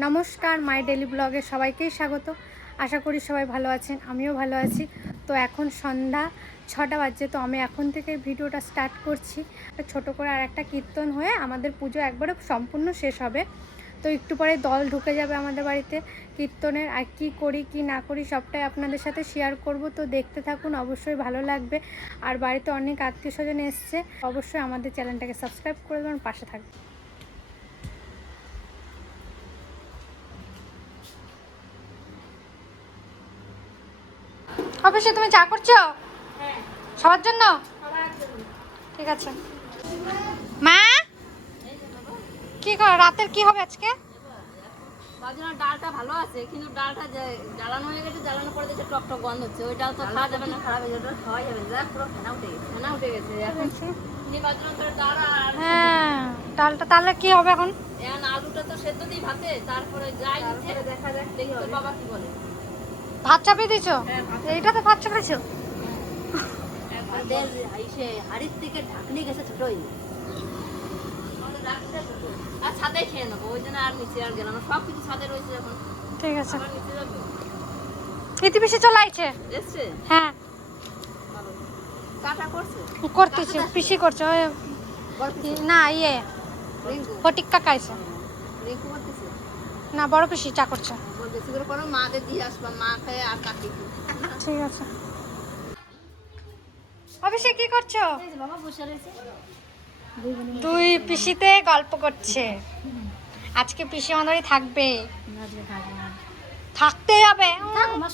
নমস্কার, মাই ডেলি ব্লগে সবাইকেই স্বাগত। আশা করি সবাই ভালো আছেন, আমিও ভালো আছি। তো এখন সন্ধ্যা ছটা বাজছে, তো আমি এখন থেকে ভিডিওটা স্টার্ট করছি। ছোট করে আর একটা কীর্তন হয়ে আমাদের পুজো একবারে সম্পূর্ণ শেষ হবে। তো একটু পরে দল ঢুকে যাবে আমাদের বাড়িতে। কীর্তনের আর কী করি, কি না করি সবটাই আপনাদের সাথে শেয়ার করব। তো দেখতে থাকুন, অবশ্যই ভালো লাগবে। আর বাড়িতে অনেক আত্মীয় স্বজন এসছে, অবশ্যই আমাদের চ্যানেলটাকে সাবস্ক্রাইব করে দেবেন, পাশে থাকবে অবশ্যই তুমি চা করছ? সবার জন্য? ঠিক আছে। মা? কি কর রাতের কি হবে আজকে? বাজনা ডালটা ভালো আছে কিন্তু ডালটা যে জ্বালানো হয়ে গেছে জ্বালানো পরে দেখে টক টক গন্ধ হচ্ছে ওই তো খাওয়া যাবে না। খারাপ হয়ে যাবে খাওয়া যাবে না পুরো ফেনা উঠে গেছে। ফেনা উঠে গেছে এখন হ্যাঁ ডালটা তাহলে কি হবে এখন? এখন আলুটা তো সেদ্ধ দিই ভাতে তারপরে যাই দেখা যাক দেখি বাবা কি বলে? ভাত চাপিয়ে ভাত এইটাতে ভাত চাপিয়েছো হাড়ির থেকে ঢাকনি গেছে ছোটই আর ছাদে খেয়ে নেব ওই জন্য আর নিচে আর গেলাম না। সব কিছু ছাদে রয়েছে এখন। ঠিক আছে। চলে আইছে। হ্যাঁ। করছে? করতেছি পিসি করছে না ইয়ে ফটিক কাকা আইছে। না, বড় পিসি চা করছে। ঠিক আছে। অভিষেক কি করছ? দুই পিসিতে গল্প করছে। আজকে পিসি আমাদের থাকবে। থাকতে হবে।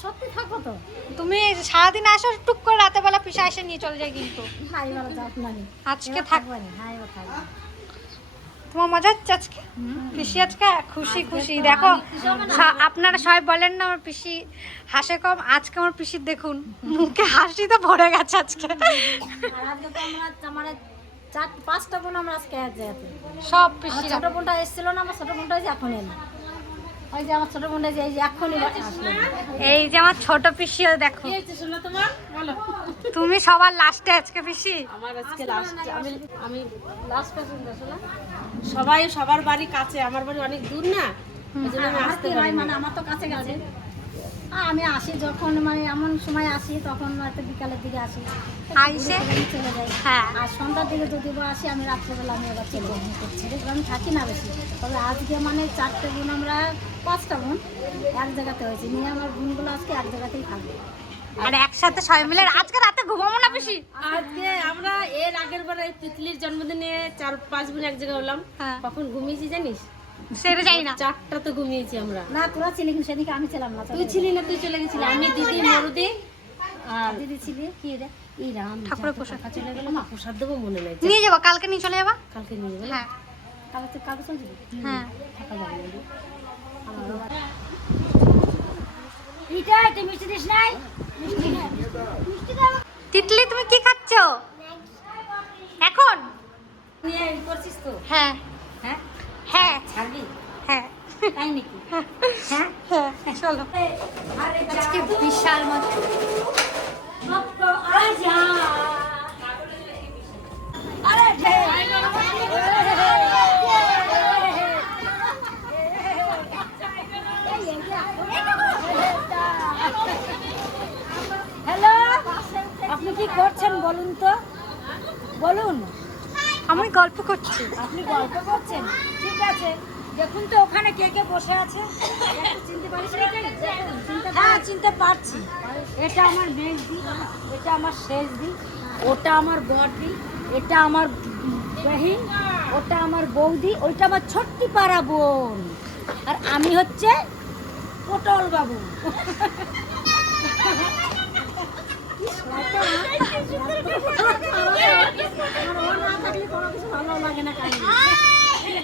সত্যি থাকব তো তুমি সারাদিন আসো, টুক করে রাতে বেলা পিসা এসে নিয়ে চলে যায় কিন্তু। আজকে থাকবে আজকে থাক হাই থাকব তোমার মজা হচ্ছে আজকে? পিসি আজকে খুশি খুশি। দেখো আপনারা সবাই বলেন না আমার পিসি হাসে কম আজকে আমার পিসির দেখুন মুখে হাসি তো ভরে গেছে আজকে। পাঁচটা বোন আমরা আজকে সব পিসি ছোট বোনটা এসেছিল না আমার ছোট বোনটা এখন এলো। ওই যে আমার ছোট বোনটা যে এই যে এখনই এই যে আমার ছোট পিসিও দেখো। তুমি সবার লাস্টে আজকে পিসি? আমার আজকে লাস্ট আমি আমি লাস্ট পর্যন্ত আসলে সবাই সবার বাড়ি কাছে আমার বাড়ি অনেক দূর না? ওই জন্য আমি আমার আসতে পারি মানে আমার তো কাছে গেছে। আমি আসি যখন মানে এমন সময় আসি তখন হয়তো বিকালের দিকে আসি। আইসে? চলে যাই। হ্যাঁ। আর সন্ধ্যার দিকে যদি বা আসি আমি রাত্রেবেলা আমি এবার চলে যাই আমি থাকি না বেশি। তবে আজকে মানে চারটে বোন আমরা পাঁচটা বোন এক জায়গাতে হয়েছে। নিয়ে আমার বোনগুলো আজকে এক জায়গাতেই থাকবে। আর একসাথে সবাই মিলে আজকে রাতে ঘুমাবো না পিসি আজকে আমরা এর আগের বার এই তিতলির জন্মদিনে চার পাঁচ বোন এক জায়গায় হলাম। হ্যাঁ। কখন ঘুমিয়েছি জানিস? সেটা যাই না। চারটা তো ঘুমিয়েছি আমরা। না তোরা ছিলি কিন্তু সেদিকে আমি ছিলাম না তুই ছিলি না তুই চলে গেছিলি। আমি দিদি মরুদি আর দিদি ছিলি? কি রে? এই রাম ঠাকুরের প্রসাদ। চলে প্রসাদ দেবো মনে নেই। নিয়ে যাব কালকে নিয়ে চলে যাবা? কালকে নিয়ে যাব। হ্যাঁ। কালকে তুই কালকে চলে যাবি? হ্যাঁ। থাকা যাবে না রে। এইটা তুই মিষ্টি দিস নাই? মিষ্টি মিষ্টি দাও তিতলি তুমি কি খাচ্ছ? এখন? নিয়ে করছিস তো? হ্যাঁ। হ্যাঁ? হ্যাঁ। ছাড়বি? হ্যাঁ। তাই নাকি? হ্যাঁ। হ্যাঁ? চলো। আজকে বিশাল মজা। হ্যালো? আপনি কি করছেন বলুন তো? বলুন। আমি গল্প করছি। আপনি গল্প করছেন? ঠিক আছে। দেখুন তো ওখানে কে কে বসে আছে। হ্যাঁ চিনতে পারছি। এটা আমার মেজ দি এটা আমার শেষ দি ওটা আমার বর দি এটা আমার বহিন, ওটা আমার বৌদি, ওইটা আমার ছোট্টি পাড়া বোন। আর আমি হচ্ছে পটল বাবু। আমার ও না থাকলে কোনো কিছু ভালো লাগে না কাহিনী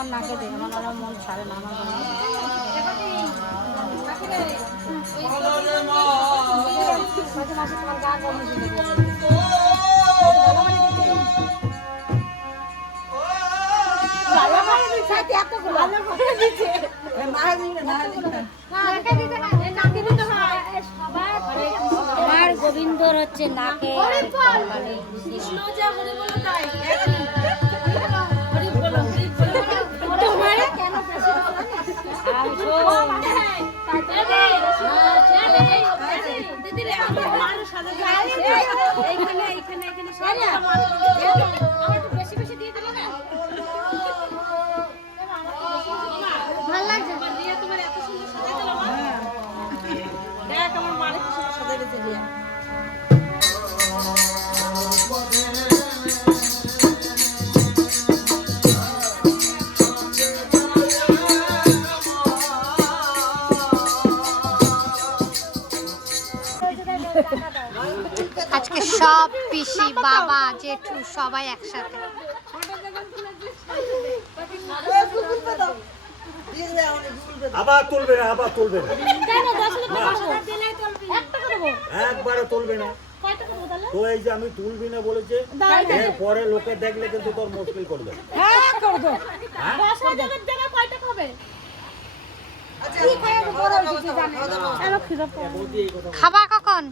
আমার নাকে দে আমার আমার মন ছাড়ে না আমার মাঝে মাসে তোমার গা কমে আমার গোবিন্দর হচ্ছে নাকে। কপালে তোমার এইখানে এইখানে এইখানে সব পিসি বাবা জেঠু সবাই একসাথে। আবার তুলবে না আবার তুলবে না। কেন? 10 লাখ টাকা দিলেই তুলবি একটা করব একবারে তুলবে না। কয় টাকা দেবো তো এই যে আমি তুলবি না বলেছে এরপরে লোকে দেখলে কিন্তু তোর মুশকিল করে দেবে। হ্যাঁ করে দাও দশ হাজারের জায়গায় কয় টাকা হবে খাবা কখন?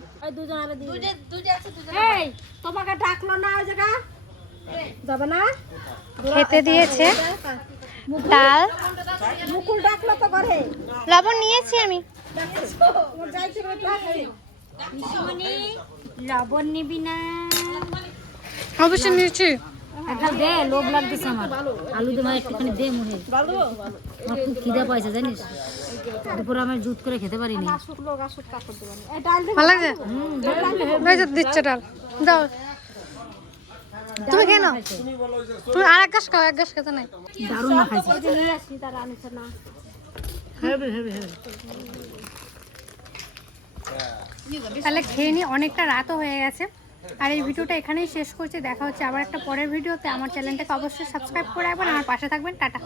তোমাকে ডাকলো না ওই জায়গা? যাবে না? খেতে দিয়েছে। ডাল। মুকুল ডাকলো তো করে লবণ নিয়েছি আমি। লবণ নিবি না। অবশ্যই নিয়েছি। একটা দে লোভ লাগতেছে আমার। আলু দে মানে একটুখানি দে মুহে। আমার খুব খিদে পাইছে জানিস? দুপুরে আমার জুত করে খেতে পারিনি। ভালো লাগছে? এই দিচ্ছে ডাল। দাও। তুমি কেন তুমি আর এক গাছ খাও এক গাছ খেতে নাই। দারুণ না খাইছে। তাহলে খেয়ে নিয়ে অনেকটা রাতও হয়ে গেছে। আর এই ভিডিওটা এখানেই শেষ করছে। দেখা হচ্ছে আবার একটা পরের ভিডিওতে। আমার চ্যানেলটাকে অবশ্যই সাবস্ক্রাইব করে রাখবেন। আমার পাশে থাকবেন। টাটা।